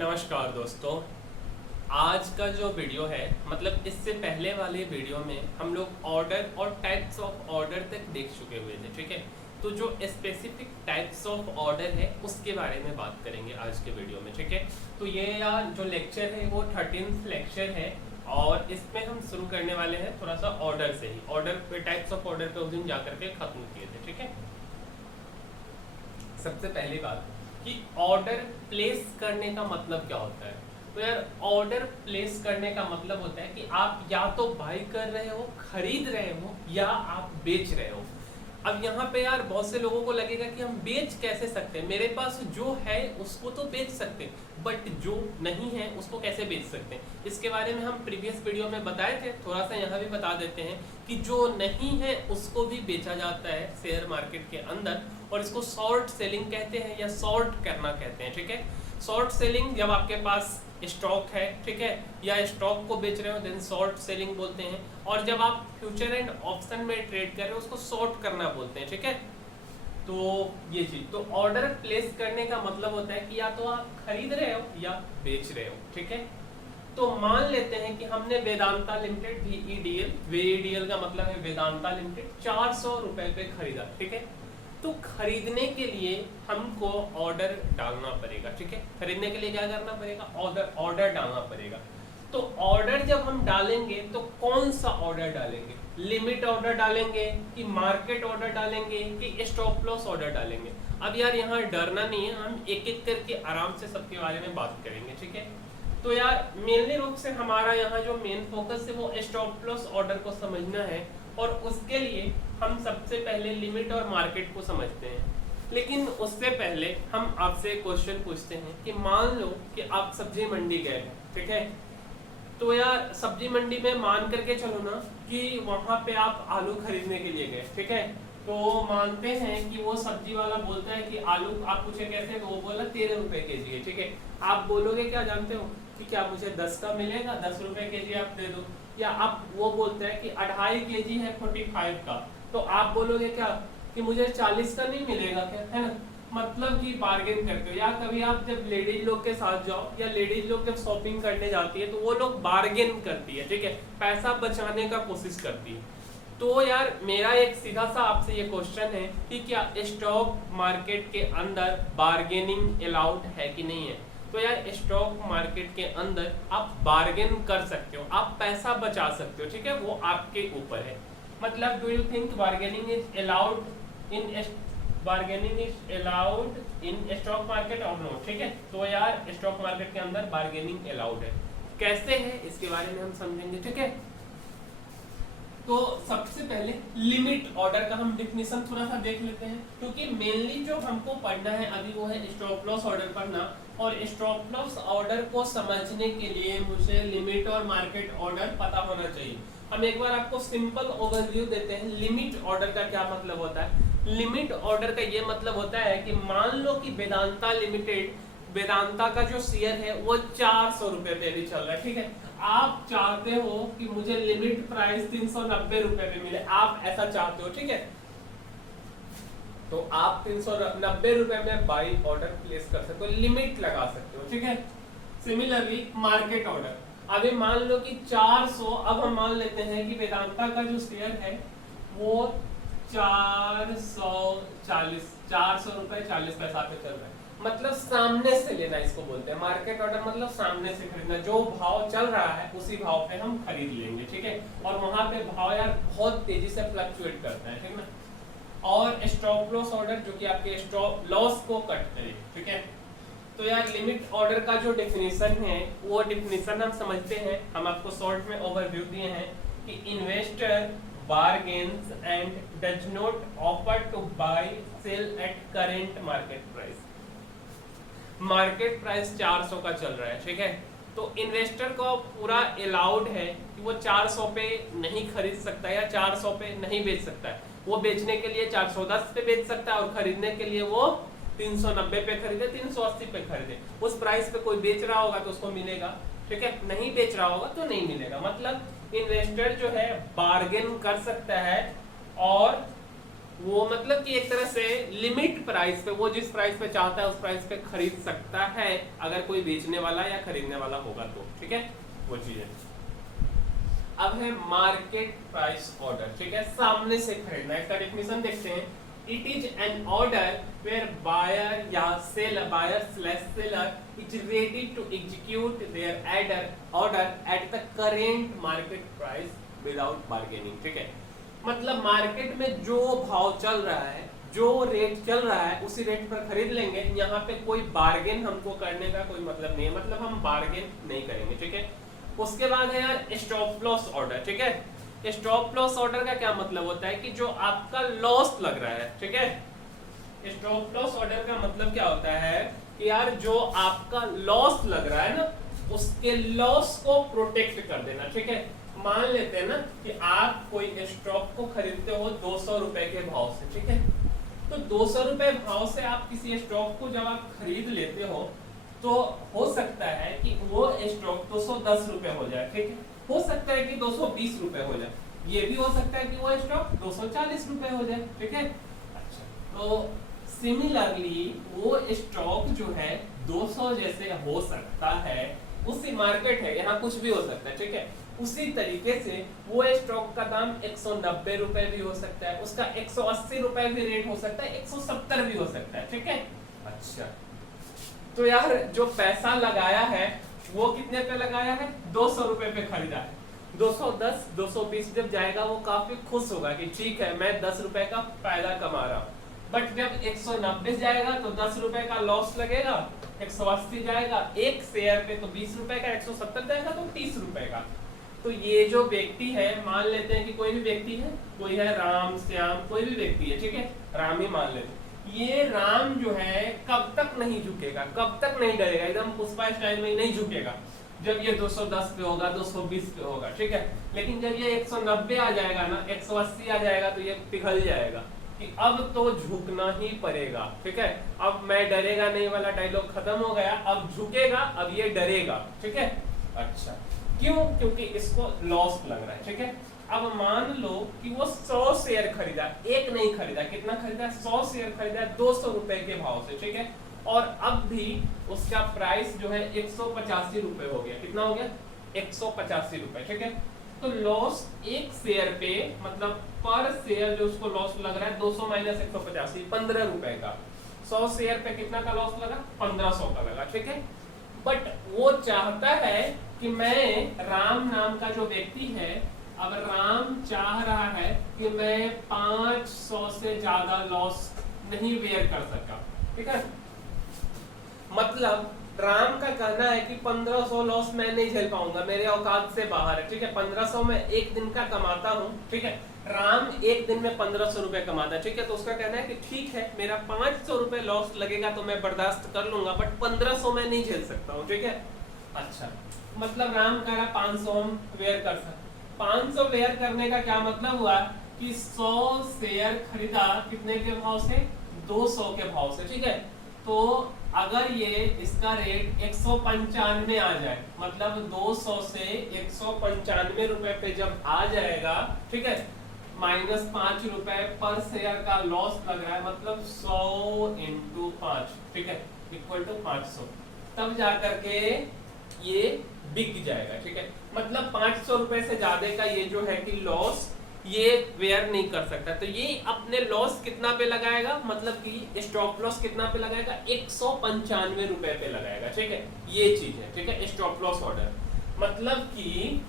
नमस्कार दोस्तों। आज का जो वीडियो है मतलब इससे पहले वाले वीडियो में हम लोग ऑर्डर और टाइप्स ऑफ ऑर्डर तक देख चुके हुए थे, ठीक है। तो जो स्पेसिफिक टाइप्स ऑफ ऑर्डर है उसके बारे में बात करेंगे आज के वीडियो में, ठीक है। तो ये यार जो लेक्चर है वो 13th लेक्चर है और इसमें हम शुरू करने वाले हैं थोड़ा सा ऑर्डर से ही। ऑर्डर पे टाइप्स ऑफ ऑर्डर पे उस दिन जाकर के खत्म किए थे, ठीक है। सबसे पहली बात कि ऑर्डर प्लेस करने का मतलब क्या होता है। तो यार ऑर्डर प्लेस करने का मतलब होता है कि आप या तो बाई कर रहे हो, खरीद रहे हो, या आप बेच रहे हो। अब यहाँ पे यार बहुत से लोगों को लगेगा कि हम बेच कैसे सकते हैं, मेरे पास जो है उसको तो बेच सकते हैं, बट जो नहीं है उसको कैसे बेच सकते हैं। इसके बारे में हम प्रीवियस वीडियो में बताए थे, थोड़ा सा यहाँ भी बता देते हैं कि जो नहीं है उसको भी बेचा जाता है शेयर मार्केट के अंदर, और इसको शॉर्ट सेलिंग कहते हैं या शॉर्ट करना कहते हैं, ठीक है। शॉर्ट सेलिंग जब आपके पास स्टॉक है, ठीक है, या स्टॉक को बेच रहे हो देन शॉर्ट सेलिंग बोलते हैं, और जब आप फ्यूचर एंड ऑप्शन में ट्रेड कर रहे हो उसको शॉर्ट करना बोलते हैं, ठीक है। तो ये चीज, तो ऑर्डर प्लेस करने का मतलब होता है कि या तो आप खरीद रहे हो या बेच रहे हो, ठीक है। तो मान लेते हैं कि हमने वेदांता लिमिटेड VEDL का मतलब है वेदांता लिमिटेड 400 रुपए पे खरीदा, ठीक है। तो खरीदने के लिए हमको ऑर्डर डालना पड़ेगा, ठीक है। खरीदने के लिए क्या करना पड़ेगा, ऑर्डर डालना पड़ेगा। तो ऑर्डर जब हम डालेंगे तो कौन सा ऑर्डर डालेंगे, लिमिट ऑर्डर डालेंगे कि मार्केट ऑर्डर डालेंगे कि स्टॉप लॉस ऑर्डर डालेंगे। अब यार यहाँ डरना नहीं है, हम एक एक करके आराम से सबके बारे में बात करेंगे, ठीक है। तो यार मेनली रूप से हमारा यहाँ जो मेन फोकस है वो स्टॉप लॉस ऑर्डर को समझना है, और उसके लिए हम सबसे पहले लिमिट और मार्केट को समझते हैं। लेकिन उससे पहले हम आपसे क्वेश्चन पूछते हैं कि मान लो कि आप सब्जी मंडी गए हैं, ठीक है। तो यार सब्जी मंडी में मान करके चलो ना कि वहां पे आप आलू खरीदने के लिए गए, ठीक है। तो मानते हैं कि वो सब्जी वाला बोलता है कि आलू, आप पूछे कैसे, तो वो बोला 13 रुपए केजी है, ठीक है। आप बोलोगे क्या, जानते हो कि क्या मुझे 10 का मिलेगा, 10 रुपए केजी आप दे दो, या आप वो बोलते हैं कि 2.5 केजी है 45 का, तो आप बोलोगे क्या कि मुझे 40 का नहीं मिलेगा क्या, है ना। मतलब कि बार्गेन करते हो। या कभी आप जब लेडीज लोग के साथ जाओ या लेडीज लोग जब शॉपिंग करने जाती है तो वो लोग बार्गेन करती है, ठीक है, पैसा बचाने का कोशिश करती है। तो यार मेरा एक सीधा सा आपसे ये क्वेश्चन है कि क्या स्टॉक मार्केट के अंदर बार्गेनिंग अलाउड है कि नहीं है। तो यार स्टॉक मार्केट के अंदर आप बार्गेन कर सकते हो, आप पैसा बचा सकते हो, ठीक है, वो आपके ऊपर है। मतलब do you think bargaining is allowed in stock market और नो, ठीक है। तो यार स्टॉक मार्केट के अंदर बार्गेनिंग अलाउड है। कैसे है इसके बारे में हम समझेंगे, ठीक है। तो सबसे पहले लिमिट ऑर्डर का हम डिफिनेशन थोड़ा सा देख लेते हैं, क्योंकि मेनली जो हमको पढ़ना है अभी वो है स्टॉप लॉस ऑर्डर पढ़ना, और स्टॉप लॉस ऑर्डर को समझने के लिए मुझे लिमिट और मार्केट ऑर्डर पता होना चाहिए। हम एक बार आपको सिंपल ओवरव्यू देते हैं। लिमिट ऑर्डर का क्या मतलब होता है। लिमिट ऑर्डर का ये मतलब होता है कि मान लो कि वेदांता लिमिटेड, वेदांता का जो शेयर है वो 400 रुपए पे भी चल रहा है, ठीक है। आप चाहते हो कि मुझे लिमिट प्राइस 390 रुपए पे मिले, आप ऐसा चाहते हो, ठीक है। तो आप 390 रुपए में बाई ऑर्डर प्लेस कर सकते हो, लिमिट लगा सकते हो, ठीक है। सिमिलरली मार्केट ऑर्डर, अभी मान लो कि 400, अब हम मान लेते हैं कि वेदांता का जो शेयर है वो 440 रुपए 40 पैसा पे चल रहा है, मतलब सामने से लेना इसको बोलते हैं। मार्केट ऑर्डर मतलब सामने से खरीदना, जो भाव चल रहा है उसी भाव पे हम खरीद लेंगे, ठीक है। और वहां पे भाव यार बहुत तेजी से फ्लक्चुएट करता है, ठीक है। और स्टॉप लॉस ऑर्डर जो कि आपके स्टॉप लॉस को कट करे, ठीक है। तो यार लिमिट ऑर्डर का जो डेफिनेशन है वो डेफिनेशन हम समझते हैं। हम आपको शॉर्ट में ओवरव्यू दिए हैं कि investor bargains and does not offer to buy sell at current market price. Market price 400 का चल रहा है, ठीक है। तो इन्वेस्टर को पूरा अलाउड है कि वो 400 पे नहीं खरीद सकता या 400 पे नहीं बेच सकता है। वो बेचने के लिए 410 पे बेच सकता है और खरीदने के लिए वो 390 पे खरीदे, 380 पे खरीदे। उस प्राइस पे कोई बेच रहा होगा तो उसको मिलेगा, ठीक है, नहीं बेच रहा होगा तो नहीं मिलेगा। मतलब इन्वेस्टर जो है बार्गेन कर सकता है और वो मतलब कि एक तरह से लिमिट प्राइस पे, वो जिस प्राइस पे चाहता है उस प्राइस पे खरीद सकता है, अगर कोई बेचने वाला या खरीदने वाला होगा तो, ठीक है, वो चीज है। अब है मार्केट प्राइस ऑर्डर, ठीक है, सामने से खरीदना। इसका डेफिनेशन देखते हैं। It is an order where buyer या seller, buyer slash seller is ready to execute their order at the current market price without bargaining, ठीक है। मतलब मार्केट में जो भाव चल रहा है, जो रेट चल रहा है, उसी रेट पर खरीद लेंगे। यहाँ पे कोई बार्गेन हमको करने का कोई मतलब नहीं है, मतलब हम बार्गेन नहीं करेंगे, ठीक है। उसके बाद है यार स्टॉप लॉस ऑर्डर, ठीक है। स्टॉप लॉस ऑर्डर का क्या मतलब होता है कि जो आपका लॉस लग रहा है, ठीक है। स्टॉप लॉस ऑर्डर का मतलब क्या होता है कि यार जो आपका लॉस लग रहा है ना, उसके लॉस को प्रोटेक्ट कर देना, ठीक है। मान लेते हैं ना कि आप कोई स्टॉक को खरीदते हो 200 रुपए के भाव से, ठीक है। तो 200 रुपए भाव से आप किसी स्टॉक को जब आप खरीद लेते हो तो हो सकता है कि वो स्टॉक 210 रुपए हो जाए, ठीक है। हो सकता है कि 220 रुपए हो जाए, ये भी हो सकता है कि वो स्टॉक 240 रुपए हो जाए, ठीक है। अच्छा, तो सिमिलरली वो स्टॉक जो है 200 जैसे हो सकता है, उसी मार्केट है, यहाँ कुछ भी हो सकता है, ठीक है। उसी तरीके से वो स्टॉक का दाम 190 रुपए भी हो सकता है, उसका 180 रुपए भी रेट हो सकता है, 170 भी हो सकता है, ठीक है। अच्छा, तो यार जो पैसा लगाया है वो कितने पे लगाया है? 200 रुपए पे खरीदा है। 210, 220 जब जाएगा वो काफी खुश होगा कि ठीक है मैं 10 रुपए का फायदा कमा रहा हूँ। बट जब 190 जाएगा तो 10 रुपए का लॉस लगेगा, 180 जाएगा एक शेयर पे तो 20 रुपए का, 170 जाएगा तो 30 रुपए का। तो ये जो व्यक्ति है, मान लेते हैं कि कोई भी व्यक्ति है, कोई है राम श्याम, कोई भी व्यक्ति है, ठीक है, राम ही मान लेते हैं। ये राम जो है कब तक नहीं झुकेगा, कब तक नहीं डरेगा, एकदम पुष्पा स्टाइल में नहीं झुकेगा जब ये 210 पे होगा, 220 पे होगा, ठीक है। लेकिन जब ये 190 आ जाएगा ना, 180 आ जाएगा तो ये पिघल जाएगा कि अब तो झुकना ही पड़ेगा, ठीक है। अब मैं डरेगा नहीं वाला डायलॉग खत्म हो गया, अब झुकेगा, अब ये डरेगा, ठीक है। अच्छा, क्यों? क्योंकि इसको लॉस लग रहा है, ठीक है। अब मान लो कि वो 100 शेयर खरीदा, एक नहीं खरीदा, कितना खरीदा? 100 शेयर खरीदा 200 रुपए के भाव से, ठीक है। और अब भी उसका प्राइस जो है 185 रुपए हो गया। कितना हो गया? 185 रुपए, ठीक है। तो लॉस एक शेयर पे, मतलब पर शेयर जो उसको लॉस लग रहा है 200 माइनस 185, 15 रुपए का। 100 शेयर पे कितना का लॉस लगा? 1500 का लगा, ठीक है। बट वो चाहता है कि मैं, राम नाम का जो व्यक्ति है, अब राम चाह रहा है कि मैं 500 से ज्यादा लॉस नहीं बेयर कर सका, ठीक है। मतलब राम का कहना है कि 1500 लॉस मैं नहीं झेल पाऊंगा, मेरे औकात से बाहर है, ठीक है। 1500 में एक दिन का कमाता हूँ, ठीक है। राम एक दिन में 1500 रुपए कमाता है, ठीक है। तो उसका कहना है कि ठीक है मेरा 500 रुपए लॉस लगेगा तो मैं बर्दाश्त कर लूंगा, बट 1500 में नहीं झेल सकता हूँ, ठीक है। अच्छा, मतलब राम कह रहा 500 हम वेयर कर सकते। 500 वेयर करने का क्या मतलब हुआ कि 100 शेयर खरीदा कितने के भाव से? 200 के भाव से, ठीक है। तो अगर ये इसका रेट 195 आ जाए, मतलब 200 से 195 रुपए पे जब आ जाएगा, ठीक है, माइनस 5 रुपए पर शेयर का लॉस लग रहा है, मतलब 100 इंटू 5, ठीक है, इक्वल टू 500, तब जाकर के ये बिक जाएगा, ठीक है। मतलब 500 रुपए से ज्यादा का ये जो है कि लॉस ये वेयर नहीं कर सकता। तो ये अपने लॉस कितना पे लगाएगा, मतलब कि स्टॉप लॉस कितना पे लगाएगा? 195 रुपए पे लगाएगा, ठीक है। ये चीज है, ठीक है, स्टॉप लॉस ऑर्डर। मतलब कि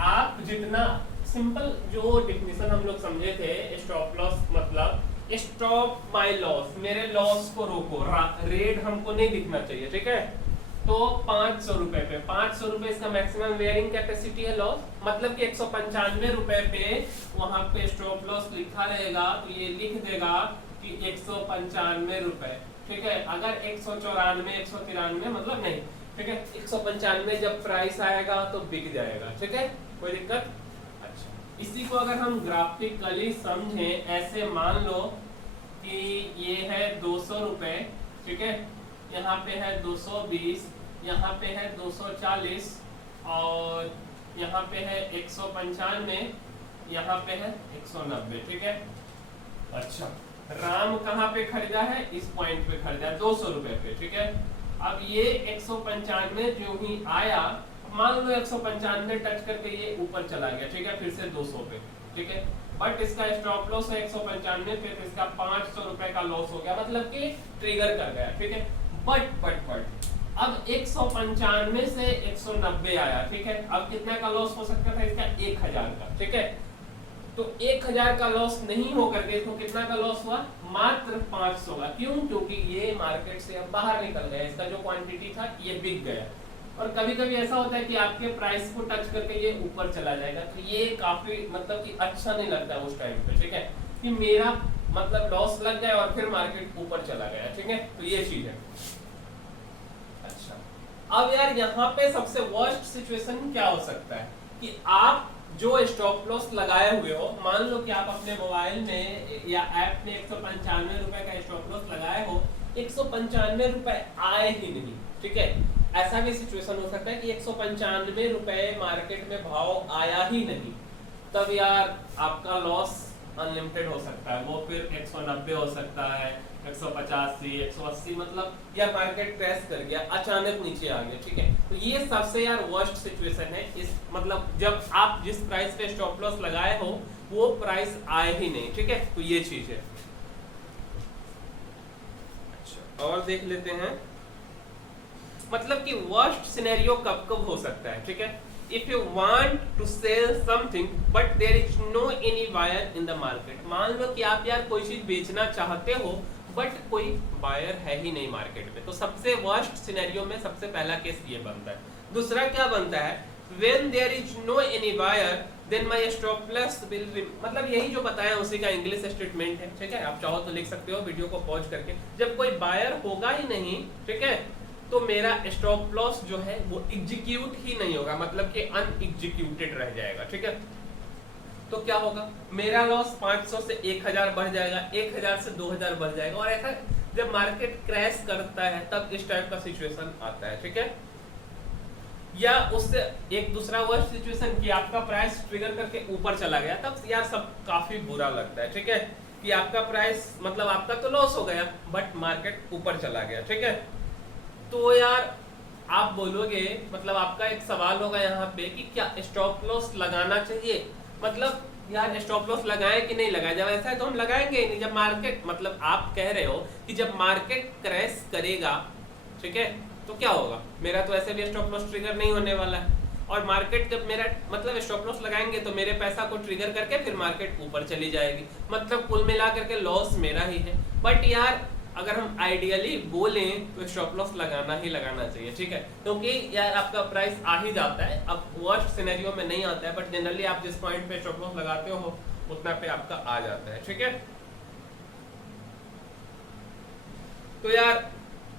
आप जितना सिंपल जो डिफिनेशन हम लोग समझे थे, स्टॉप लॉस मतलब स्टॉप माय लॉस, मेरे लॉस को रोको, रेट हमको नहीं दिखना चाहिए, ठीक है। तो 500 रुपए पे, 500 रुपए इसका मैक्सिमम वेयरिंग कैपेसिटी है लॉस, मतलब कि 195 रुपए पे वहां पे स्टॉप लॉस लिखा रहेगा, तो ये लिख देगा कि 195 रुपए, ठीक है। अगर 194, 193 मतलब नहीं, ठीक है, 195 जब प्राइस आएगा तो बिक जाएगा, ठीक है, कोई दिक्कत? अच्छा, इसी को अगर हम ग्राफिकली समझें, ऐसे मान लो कि ये है 200 रुपए, ठीक है, यहाँ पे है 220, यहाँ पे है 240 और यहाँ पे है 195, यहाँ पे है 190, ठीक है। अच्छा, राम कहाँ पे खरीदा है? इस पॉइंट पे खरीदा है 200 रुपए पे, ठीक है। अब ये 195 जो ही आया, मान लो 195 टच करके ये ऊपर चला गया, ठीक है, फिर से 200 पे, ठीक है, बट इसका स्टॉप लॉस है 195 पे, तो इसका 500 रुपए का लॉस हो गया, मतलब कि ट्रिगर कर गया, ठीक है। बट अब 195 से 190 आया, ठीक है, अब कितना का लॉस हो सकता था इसका? 1000 का, ठीक है। तो 1000 का लॉस नहीं हो करके इसको कितना का लॉस हुआ? मात्र 500 का। क्यों? क्योंकि ये मार्केट से अब बाहर निकल गया, इसका जो क्वांटिटी था ये बिक गया। और कभी कभी ऐसा होता है कि आपके प्राइस को टच करके ये ऊपर चला जाएगा, तो ये काफी मतलब कि अच्छा नहीं लगता है उस टाइम पे, ठीक है, कि मेरा मतलब लॉस लग गया और फिर मार्केट ऊपर चला गया, ठीक है, तो ये चीज है। अच्छा, अब यार यहाँ पे सबसे वर्स्ट सिचुएशन क्या हो सकता है कि आप जो स्टॉप लॉस लगाए हुए हो, मान लो कि आप अपने मोबाइल में या ऐप में 195 रुपए का स्टॉप लॉस लगाए हो, 195 रुपए आए ही नहीं, ठीक है। ऐसा भी सिचुएशन हो सकता है कि 195 रुपए मार्केट में भाव आया ही नहीं, तब यार आपका लॉस अनलिमिटेड हो सकता है, वो फिर 190 हो सकता है, 185, 180, मतलब यार मार्केट क्रैश कर गया, अचानक नीचे आ गया, ठीक है। तो ये सबसे यार वर्स्ट सिचुएशन है, इस मतलब जब आप जिस प्राइस पे स्टॉप लॉस लगाए हो वो प्राइस आए ही नहीं, ठीक है, तो ये चीज है। अच्छा, और देख लेते हैं मतलब कि वर्स्ट सिनेरियो कब कब हो सकता है, ठीक है। If you want to sell something but there is no any buyer in the market, मान लो कि आप यार कोई चीज बेचना चाहते हो बट कोई बायर है ही नहीं मार्केट में, तो सबसे वर्स्ट सिनेरियो में सबसे पहला केस ये बनता है। दूसरा क्या बनता है? When there is no any buyer then my stop loss will मतलब यही जो बताया उसी का इंग्लिश स्टेटमेंट है, ठीक है। आप चाहो तो लिख सकते हो वीडियो को पॉज करके, जब कोई बायर होगा ही नहीं, ठीक है, तो मेरा स्टॉप लॉस जो है वो एग्जीक्यूट ही नहीं होगा, मतलब कि अनएग्जीक्यूटेड रह जाएगा, ठीक है। तो क्या होगा? मेरा लॉस 500 से 1000 बढ़ जाएगा, 1000 से 2000 बढ़ जाएगा, और ऐसा जब मार्केट क्रैश करता है तब इस टाइप का सिचुएशन आता है, ठीक है। या उससे एक दूसरा वर्स्ट सिचुएशन कि आपका प्राइस ट्रिगर करके ऊपर चला गया, तब यार सब काफी बुरा लगता है, ठीक है, कि आपका प्राइस मतलब आपका तो लॉस हो गया बट मार्केट ऊपर चला गया, ठीक है। तो यार आप बोलोगे, मतलब आपका एक सवाल होगा यहाँ पे कि क्या स्टॉप लॉस लगाना चाहिए, मतलब यार स्टॉप लॉस लगाएं कि नहीं लगाएं। जब ऐसा है तो हम लगाएंगे ही नहीं, जब मार्केट मतलब आप कह रहे हो कि जब मार्केट क्रैश करेगा, ठीक है, तो क्या होगा? मेरा तो ऐसे भी स्टॉप लॉस ट्रिगर नहीं होने वाला है, और मार्केट जब मेरा मतलब स्टॉप लॉस लगाएंगे तो मेरे पैसा को ट्रिगर करके फिर मार्केट ऊपर चली जाएगी, मतलब कुल मिला करके लॉस मेरा ही है। बट यार अगर हम आइडियली बोलें तो स्टॉप लॉस लगाना ही लगाना चाहिए, ठीक है, क्योंकि यार आपका प्राइस आ ही जाता है, अब वर्स्ट सिनेरियो में नहीं आता है, बट जनरली आप जिस पॉइंट पे स्टॉप लॉस लगाते हो उतना पे आपका आ जाता है, ठीक है। तो यार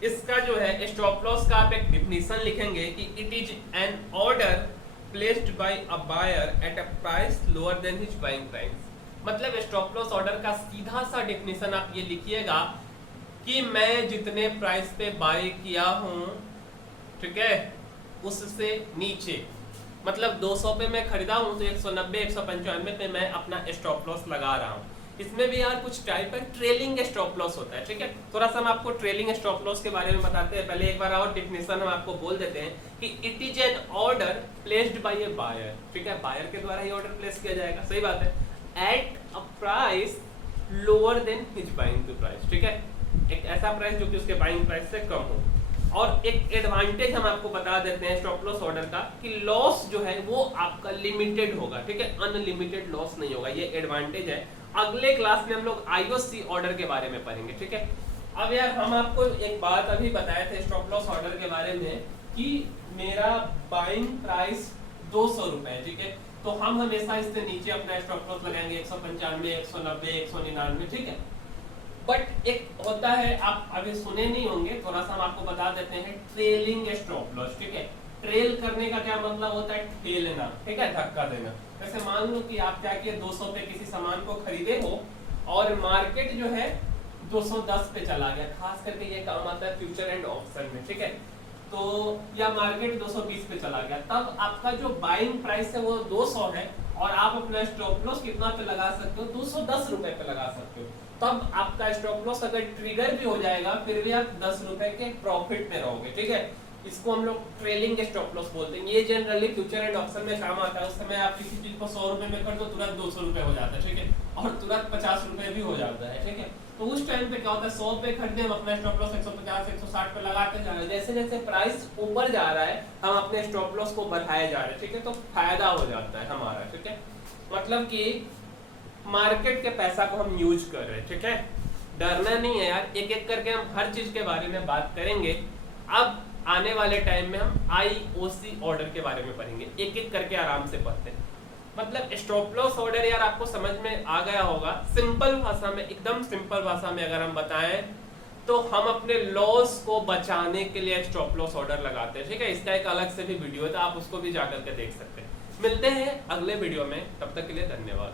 इसका जो है स्टॉप लॉस का आप एक डिफिनीशन लिखेंगे कि it is an order placed by a buyer at a price lower than his buying price. मतलब स्टॉप लॉस ऑर्डर का सीधा सा डिफिनीशन आप ये लिखिएगा कि मैं जितने प्राइस पे बाय किया हूं, ठीक है, उससे नीचे, मतलब 200 पे मैं खरीदा हूं तो 190 195 पे मैं अपना स्टॉप लॉस लगा रहा हूं। इसमें भी यार कुछ टाइप है, ट्रेलिंग स्टॉप लॉस होता है, ठीक है। थोड़ा सा हम आपको ट्रेलिंग स्टॉप लॉस के बारे में बताते हैं, पहले एक बार और डिफिनेशन हम आपको बोल देते हैं कि it is an order placed by a buyer, ठीक है, बायर के द्वारा ही ऑर्डर प्लेस किया जाएगा, सही बात है, eight a price lower than his buying price, ठीक है, एक ऐसा प्राइस जो कि उसके बाइंग प्राइस से कम हो। और एक एडवांटेज हम आपको बता देते हैं स्टॉप लॉस ऑर्डर का कि लॉस जो है वो आपका लिमिटेड होगा, ठीक है, अनलिमिटेड लॉस नहीं होगा, ये एडवांटेज है। अगले क्लास में हम लोग आईओसी ऑर्डर के बारे में पढ़ेंगे, ठीक है। अब यार हम आपको एक बात अभी बताए थे स्टॉप लॉस ऑर्डर के बारे में कि मेरा बाइंग प्राइस 200 रुपए, ठीक है, तो हम हमेशा इससे नीचे अपना स्टॉप लॉस लगाएंगे 195 190 199, ठीक है। बट एक होता है, आप अभी सुने नहीं होंगे, थोड़ा सा हम आपको बता देते हैं, ट्रेलिंग स्टॉप लॉस, ठीक है। ट्रेल करने का क्या मतलब होता है? ठेलना, ठीक है, धक्का देना। जैसे मान लो कि आप क्या किए 200 पे किसी सामान को खरीदे हो और मार्केट जो है 210 पे चला गया, खास करके ये काम आता है फ्यूचर एंड ऑप्शन में, ठीक है। तो या मार्केट 220 पे चला गया, तब आपका जो बाइंग प्राइस है वो 200 है और आप अपना स्टॉप लॉस कितना पे लगा सकते हो, 210 रुपए पे लगा सकते हो। तब आपका स्टॉप लॉस अगर ट्रिगर भी हो जाएगा फिर भी आप 10 रुपए के प्रॉफिट में रहोगे, ठीक है। इसको हम लोग ट्रेलिंग स्टॉप लॉस बोलते हैं। ये जनरली फ्यूचर एंड ऑप्शन में काम आता है। उस समय आप किसी चीज को 100 रुपए में कर दो, तुरंत 200 रुपए हो जाता है, ठीक है, और तुरंत 50 रुपए भी हो जाता है, ठीक है। तो उस टाइम पे क्या होता है, 100 पे खरीदे, हम अपना स्टॉप लॉस 150 160 पे लगाते जा रहे हैं। जैसे जैसे प्राइस ऊपर जा रहा है हम अपने स्टॉप लॉस को बढ़ाए जा रहे हैं, ठीक है, तो फायदा हो जाता है हमारा, ठीक है। मतलब कि मार्केट के पैसा को हम यूज कर रहे हैं, ठीक है। डरना नहीं है यार, एक एक करके हम हर चीज के बारे में बात करेंगे। अब आने वाले टाइम में हम IOC ऑर्डर के बारे में पढ़ेंगे, एक एक करके आराम से पढ़ते हैं। मतलब स्टॉप लॉस ऑर्डर यार आपको समझ में आ गया होगा। सिंपल भाषा में, एकदम सिंपल भाषा में अगर हम बताएं तो हम अपने लॉस को बचाने के लिए स्टॉप लॉस ऑर्डर लगाते हैं, ठीक है। इसका एक अलग से भी वीडियो है तो आप उसको भी जाकर के देख सकते हैं। मिलते हैं अगले वीडियो में, तब तक के लिए धन्यवाद।